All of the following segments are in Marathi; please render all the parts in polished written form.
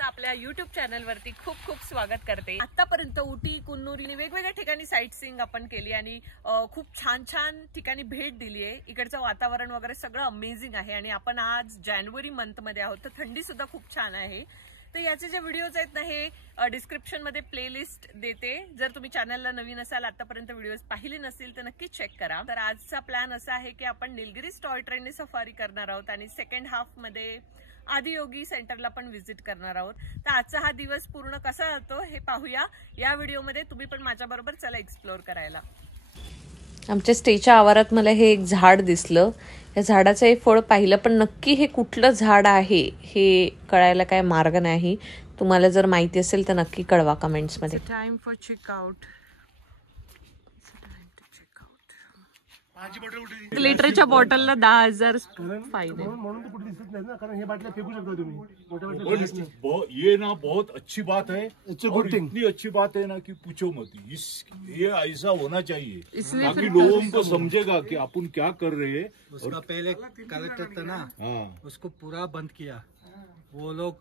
तुमचं आपल्या युट्यूब चॅनल वरती खूप खूप स्वागत करते। आतापर्यंत उटी कुन्नुरी वेगवेगळ्या ठिकाणी साईट सीइंग आपण केली आणि खूप छान छान ठिकाणी भेट दिली आहे। इकडचं वातावरण वगैरे सगळं अमेझिंग आहे आणि आपण आज जानेवारी मंथ मध्ये आहोत, तर थंडी सुद्धा खूप छान आहे। तर याचे जे व्हिडिओज आहेत ना हे डिस्क्रिप्शन मध्ये प्लेलिस्ट देते। जर तुम्ही चॅनलला नवीन असाल, आतापर्यंत व्हिडिओज पाहिले नसतील तर नक्की चेक करा। तर आजचा प्लॅन असा आहे की आपण निलगिरी टॉय ट्रेनने सफारी करणार आहोत आणि सेकंड हाफ मध्ये आदियोगी सेंटरला पण व्हिजिट करणार आहोत। तर आजचा हा दिवस पूर्ण कसा जातो हे पाहूया या व्हिडिओमध्ये। तुम्ही पण माझ्याबरोबर चला एक्सप्लोर करायला। आमच्या स्टेच्या आवारात मला हे एक झाड दिसलं। या झाडाचं हे फळ पाहिलं, पण नक्की हे कुठलं झाड आहे हे कळायला काय मार्ग नाही। तुम्हाला जर माहिती असेल तर नक्की कळवा कमेंट्स मध्ये। Time for checkout. लिटरच्या बॉटलला 10,000 फाइन है। म्हणून तो कुठे दिसत नाही ना, कारण हे बाटल्या फेकू शकता तुम्ही। ये ना बहुत अच्छी बात है, इतनी अच्छी बात है ना कि पूछो मत। ये ऐसा होना चाहिए ताकि लोगों को समझेगा कि अपन क्या कर रहे हैं। उसका पहले कलेक्टर था ना, उसको पूरा बंद किया। वो लोग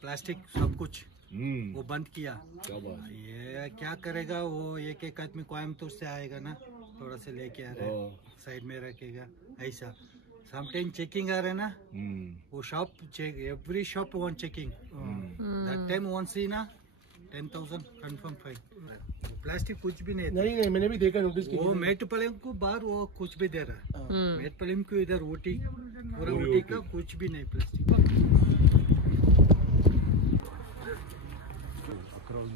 प्लास्टिक सब कुछ वो बंद किया। ये क्या करेगा वो, एक एक आदमी कोयम्बतूर से आएगा ना, थोड़ा से लेके आ रहे साइड में रखेगा। ऐसा समटाइम चेकिंग आ रहे ना, वो shop check, every shop one checking. That time one see ना 10,000 कंफर्म फाइन। प्लास्टिक कुछ भी नहीं, मैंने भी देखा नोटिस किया। वो मेट्रोपोलियम को बाहर वो कुछ भी दे रहा है। मेट्रोपोलियम को इधर ऊटी, पूरा ऊटी का कुछ भी नहीं प्लास्टिक।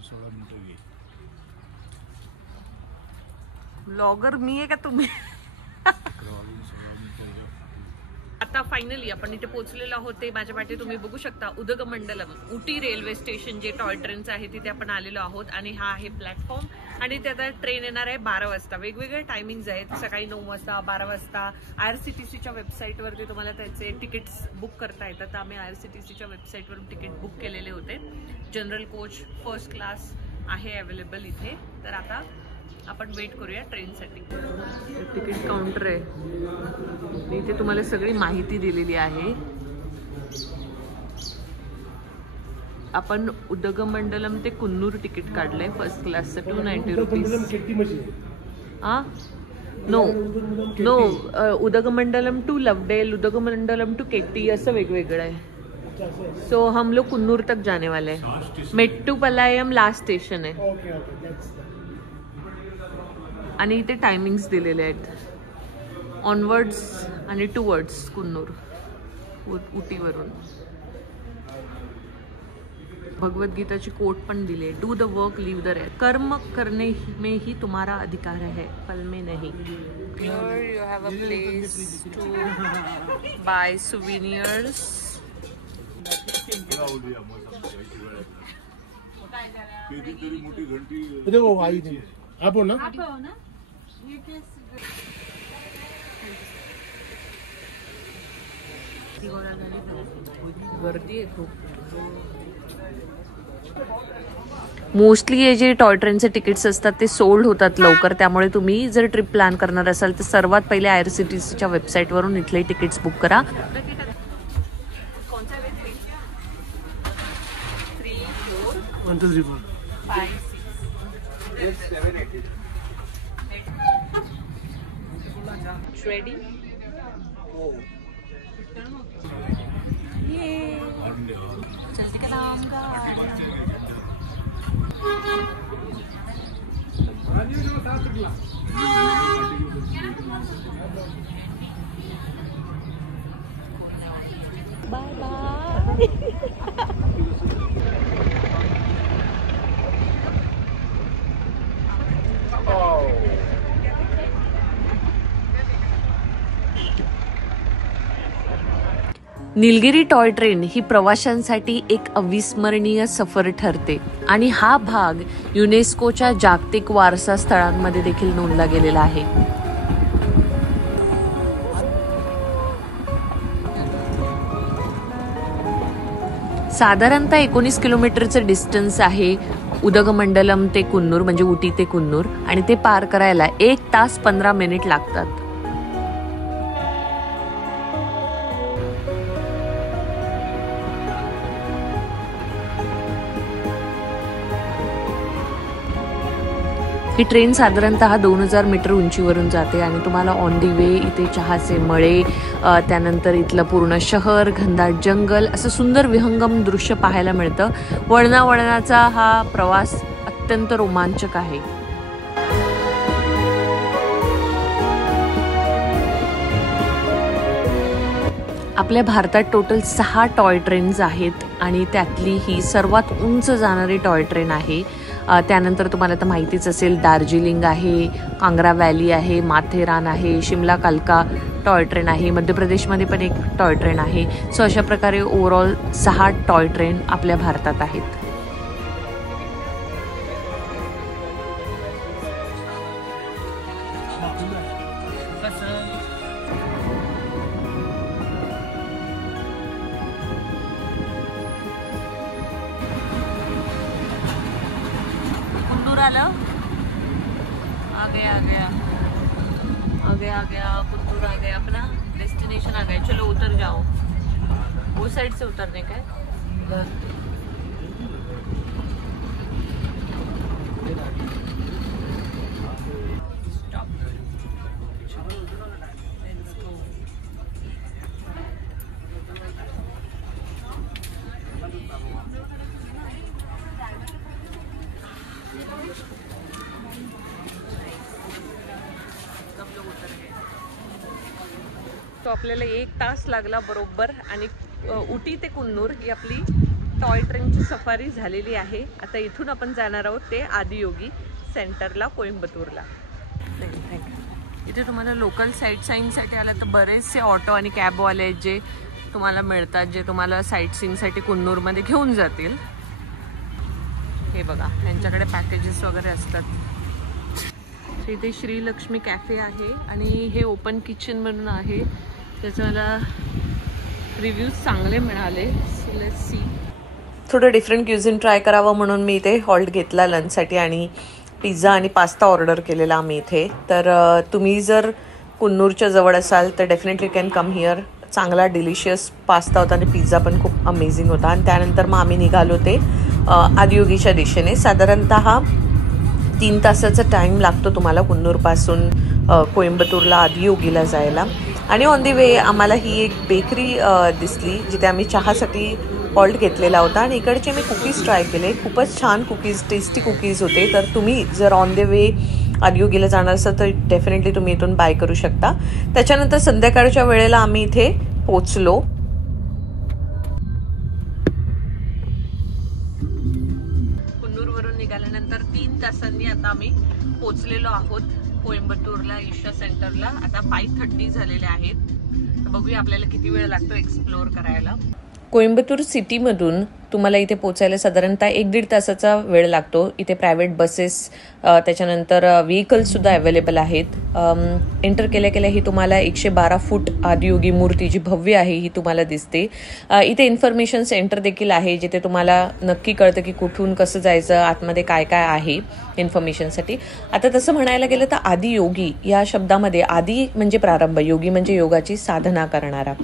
16 मिनिटं घे। ब्लॉगर मी आहे का तुम्ही? आता फायनली आपण इथे पोहोचलेलो आहोत। ते माझ्या पाठी तुम्ही बघू शकता उदगमंडलम उटी रेल्वे स्टेशन जे टॉय ट्रेनचं आहे तिथे आपण आलेलो आहोत आणि हा आहे प्लॅटफॉर्म। आणि ते आता ट्रेन येणार आहे 12 वाजता। वेगवेगळे टायमिंग्स आहेत, सकाळी 9 वाजता, 12 वाजता। IRCTCच्या वेबसाईटवरती तुम्हाला त्याचे तिकीट्स बुक करता येतात। तर आम्ही IRCTCच्या वेबसाईटवरून तिकीट बुक केलेले होते। जनरल कोच फर्स्ट क्लास आहे अवेलेबल इथे। तर आता आपण वेट करूया ट्रेनसाठी। तिकीट काउंटर आहे, इथे तुम्हाला सगळी माहिती दिलेली आहे। आपण उदगमंडलम ते कुन्नूर तिकीट काढलंय फर्स्ट क्लासचं 290 rupees. No Udhagamandalam to Lovedale, Udhagamandalam to Ketti असं वेगवेगळं आहे। सो हम लोग कुन्नूर तक जाने वाले हैं। मेट्टुपलायम लास्ट स्टेशन आहे आणि इथे टायमिंग्स दिलेले आहेत, ऑनवर्ड्स आणि टूवर्ड्स कुन्नूर उटीवरून। भगवद्गीताची कोट पण दिले, do the work live the rest. कर्म करने में ही तुम्हारा अधिकार है, फल में नहीं। Here you have a place to buy souvenirs। मोठी घंटी देखो आई थी आप हो ना, गर्दी आहे खूप। मोस्टली हे जे टॉय ट्रेनचे तिकीट्स असतात ते सोल्ड होतात लवकर, त्यामुळे तुम्ही जर ट्रिप प्लॅन करणार असाल तर सर्वात पहिले IRCTCच्या वेबसाईटवरून इथले तिकीट्स बुक करा। Ready? चलते का नाम का bye bye. Nilgiri toy train ही प्रवाशांसाठी एक अविस्मरणीय सफर ठरते आणि हा भाग युनेस्कोच्या जागतिक वारसा स्थळांमध्ये देखील नोंदला गेलेला आहे। साधारणतः 19 किलोमीटरचं डिस्टन्स आहे उदगमंडलम ते कुन्नूर, म्हणजे उटी ते कुन्नूर, आणि ते पार करायला 1 तास 15 मिनिट लागतात। ही ट्रेन साधारणतः 2000 मीटर उंचीवरून जाते आणि तुम्हाला ऑन दी वे इथे चहाचे मळे, त्यानंतर इथलं पूर्ण शहर, घनदाट जंगल, असं सुंदर विहंगम दृश्य पाहायला मिळतं. वळणावळणाचा हा प्रवास अत्यंत रोमांचक आहे. आपल्या भारतात टोटल 6 टॉय ट्रेन्स आहेत आणि त्यातली ही सर्वात उंच जाणारी टॉय ट्रेन आहे. त्यानंतर तुम्हाला तर माहितीच असेल, दार्जिलिंग आहे, कांगरा व्हॅली आहे, माथेरान आहे, शिमला कालका टॉय ट्रेन आहे, मध्य प्रदेशमध्ये पण एक टॉय ट्रेन आहे. सो अशा प्रकारे ओव्हरऑल 6 टॉय ट्रेन आपल्या भारतात आहेत. आ गया कुन्नूर आ गया, अपना डेस्टिनेशन आ गया. चलो उतर जाओ. वो साइड से उतरने का है. तो आपल्याला 1 तास लागला बरोबर आणि उटी ते कुन्नूर ही आपली टॉय ट्रेनची सफारी झालेली आहे. आता इथून आपण जाणार आहोत ते आदियोगी सेंटरला, कोइंबतूरला. इथे तुम्हाला लोकल साईट साईनसाठी आला तर बरेचसे ऑटो आणि कॅबवाले आहेत जे तुम्हाला मिळतात, जे तुम्हाला साईट सीइंगसाठी कुन्नूरमध्ये घेऊन जातील. हे बघा, त्यांच्याकडे पॅकेजेस वगैरे असतात. इथे श्रीलक्ष्मी कॅफे आहे आणि हे ओपन किचन म्हणून आहे, त्याचे मला रिव्ह्यूज चांगले मिळाले. So let's see. थोडं डिफरंट क्युझिन ट्राय करावं म्हणून मी इथे हॉल्ट घेतला लंचसाठी आणि पिझ्झा आणि पास्ता ऑर्डर केलेला आम्ही इथे. तर तुम्ही जर कुन्नूरच्या जवळ असाल तर डेफिनेटली कॅन कम हिअर. चांगला डिलिशियस पास्ता होता आणि पिझ्झा पण खूप अमेझिंग होता. आणि त्यानंतर मग आम्ही निघालो ते आदियोगीच्या दिशेने. साधारणतः 3 तासाचा टाईम लागतो तुम्हाला कुन्नूरपासून कोइंबतूरला आदियोगीला जायला. आणि ऑन दी वे आम्हाला ही एक बेकरी दिसली जिथे आम्ही चहासाठी हॉल्ट घेतलेला होता आणि इकडचे मी कुकीज ट्राय केले. खूपच छान कुकीज, टेस्टी कुकीज होते. तर तुम्ही जर ऑन द वे आदियोगीला जाणार असाल तर डेफिनेटली तुम्ही इथून बाय करू शकता. त्याच्यानंतर संध्याकाळच्या वेळेला आम्ही इथे पोचलो. कुन्नूरवरून निघाल्यानंतर 3 तासांनी आता आम्ही पोचलेलो आहोत कोइंबतूरला, ईशा सेंटरला. आता 5:30 झालेले आहेत. तर बघूया आपल्याला किती वेळ लागतो एक्सप्लोअर करायला. कोइंबतूर सिटीमधून तुम्हाला इथे पोचायला साधारणतः 1-1.5 तासाचा वेळ लागतो. इथे प्रायव्हेट बसेस, त्याच्यानंतर व्हेकल्ससुद्धा अवेलेबल आहेत. एंटर केल्या केल्या ही तुम्हाला 112 फूट आदियोगी मूर्ती जी भव्य आहे ही तुम्हाला दिसते. इथे इन्फॉर्मेशन सेंटर देखील आहे जिथे तुम्हाला नक्की कळतं की कुठून कसं जायचं, आतमध्ये काय काय आहे इन्फॉर्मेशनसाठी. आता तसं म्हणायला गेलं तर आदियोगी या शब्दामध्ये आदी म्हणजे प्रारंभ, योगी म्हणजे योगाची साधना करणारा.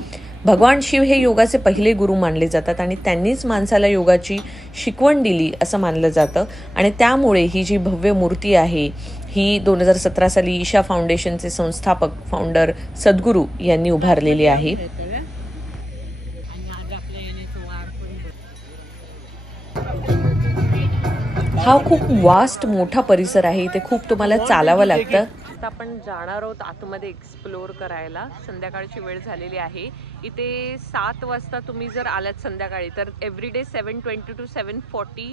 भगवान शिव हे योगाचे पहिले गुरु मानले जातात आणि त्यांनीच माणसाला योगाची शिकवण दिली असं मानलं जातं. आणि त्यामुळे ही जी भव्य मूर्ती आहे ही 2017 साली ईशा फाउंडेशनचे संस्थापक फाउंडर सद्गुरू यांनी उभारलेली आहे. हा खूप वास्ट मोठा परिसर आहे. इथे खूप तुम्हाला चालावं लागतं. आता आपण जाणार आहोत आतमध्ये एक्सप्लोअर करायला. संध्याकाळची वेळ झालेली आहे. इथे 7 वाजता तुम्ही जर आलात संध्याकाळी तर एव्हरीडे 7:20 to 7:40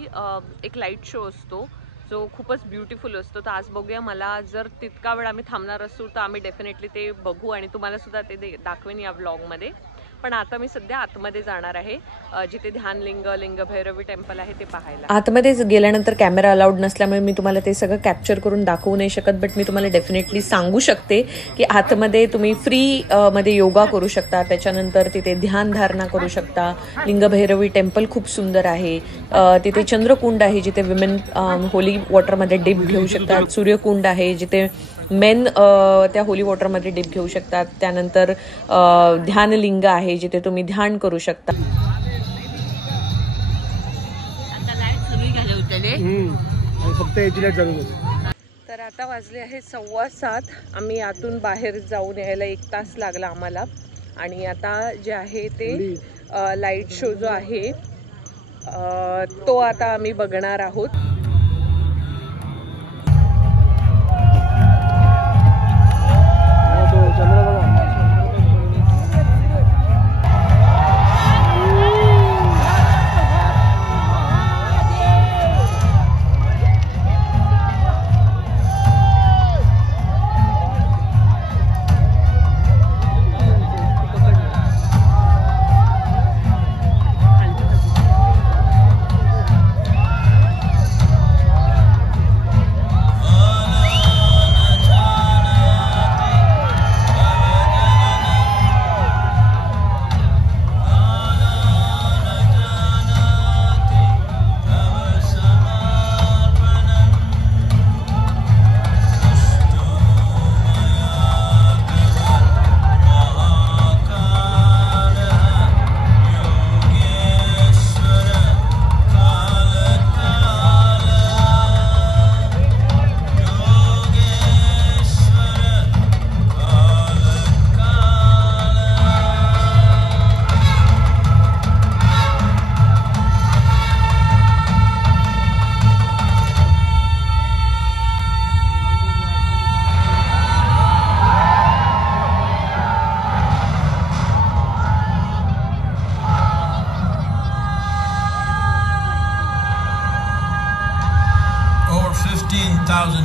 एक लाईट शो असतो जो खूपच ब्युटिफुल असतो. तर आज बघूया, मला जर तितका वेळ आम्ही थांबणार असू तर आम्ही डेफिनेटली ते बघू आणि तुम्हाला सुद्धा ते दाखवेन या व्लॉगमध्ये. पण आता मी सध्या आतमध्ये जाणार आहे जिथे ध्यानलिंग, लिंगभैरवी टेम्पल आहे ते पाहायला. आतमध्ये गेल्यानंतर कॅमेरा अलाउड नसल्यामुळे मी तुम्हाला ते सगळं कॅप्चर करून दाखवू नाही शकत. बट मी तुम्हाला डेफिनेटली सांगू शकते की आतमध्ये तुम्ही फ्री मध्ये योगा करू शकता. त्याच्यानंतर तिथे ध्यान धारणा करू शकता. लिंगभैरवी टेम्पल खूप सुंदर आहे. तिथे चंद्रकुंड आहे जिथे विमेन होली वॉटरमध्ये डिप घेऊ शकतात. सूर्यकुंड आहे जिथे मेन त्या होली वॉटरमध्ये डिप घेऊ शकतात. त्यानंतर ध्यानलिंग आहे जिथे तुम्ही ध्यान करू शकता. फक्त तर आता वाजले आहे 6:15. आम्ही आतून बाहेर जाऊन यायला 1 तास लागला आम्हाला. आणि आता जे आहे ते लाईट शो जो आहे तो आता आम्ही बघणार आहोत.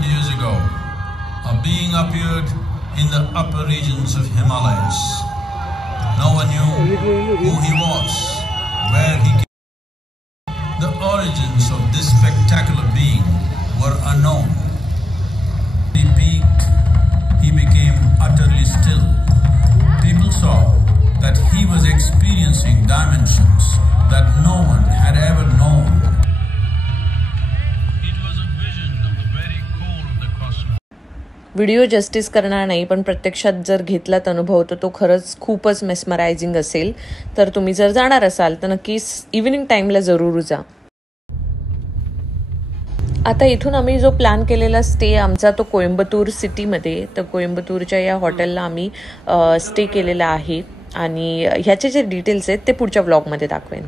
Years ago, a being appeared in the upper regions of Himalayas. No one knew who he was, where he came. The origins of this spectacular being were unknown. He peaked, he became utterly still. People saw that he was experiencing dimensions that no one had ever known. Video justice करणार नाही, पण प्रत्यक्षात जर घेतलात अनुभव तर तो खरंच खूपच मेस्मरायझिंग असेल. तर तुम्ही जर जाणार असाल तर नक्कीच इव्हिनिंग टाईमला जरूर जा. आता इथून आम्ही जो प्लॅन केलेला स्टे आमचा तो कोइंबतूर सिटीमध्ये, तर कोइंबतूरच्या या हॉटेलला आम्ही स्टे केलेला आहे. आणि ह्याचे जे डिटेल्स आहेत ते पुढच्या व्लॉगमध्ये दाखवेन.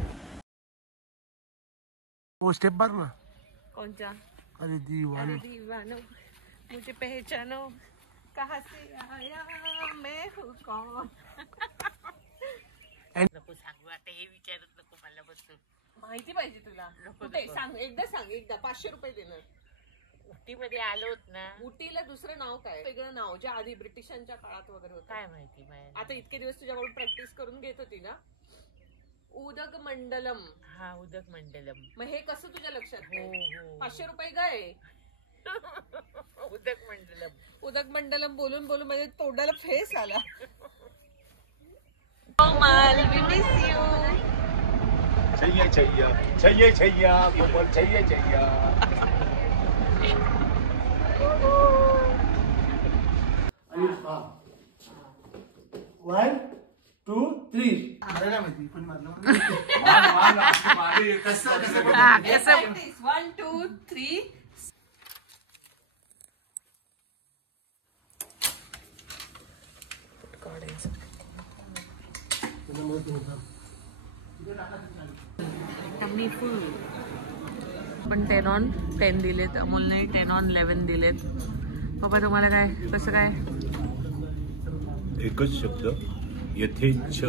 स्टेप बार ना कोणत्या? अरे दीवानो मुझे पहचानो कहाँ से आया मैं हूँ कौन. नको सांगू आता, हे विचारत नको मला. बसून माहिती पाहिजे तुला. कुठे सांग, एकदा सांग. एकदा 500 रुपये देणार. उटीमध्ये आलोत ना. उटीला दुसरं नाव काय? वेगळं नाव जे आधी ब्रिटिशांच्या काळात वगैरे होतं. काय माहिती माहिती. आता इतके दिवस तुझ्याकडून प्रॅक्टिस करून घेत होती ना. उदक मंडलम. हा, उदक मंडलम. मग हे कसं तुझ्या लक्षात? हो 500 रुपये काय? उदक मंडलम. उदक मंडलम बोलून बोलून माझ्या तोंडाला फेस आला. छैया छैया छैया छैया कोमल छैया छैया. 1 2 3 1 2 3. टम्मी फुल. पण 10 on 10 दिलेत. अमोलने 10 on 11 दिलेत. बाबा तुम्हाला काय, कसं काय? एकच शब्द, यथेच्छ.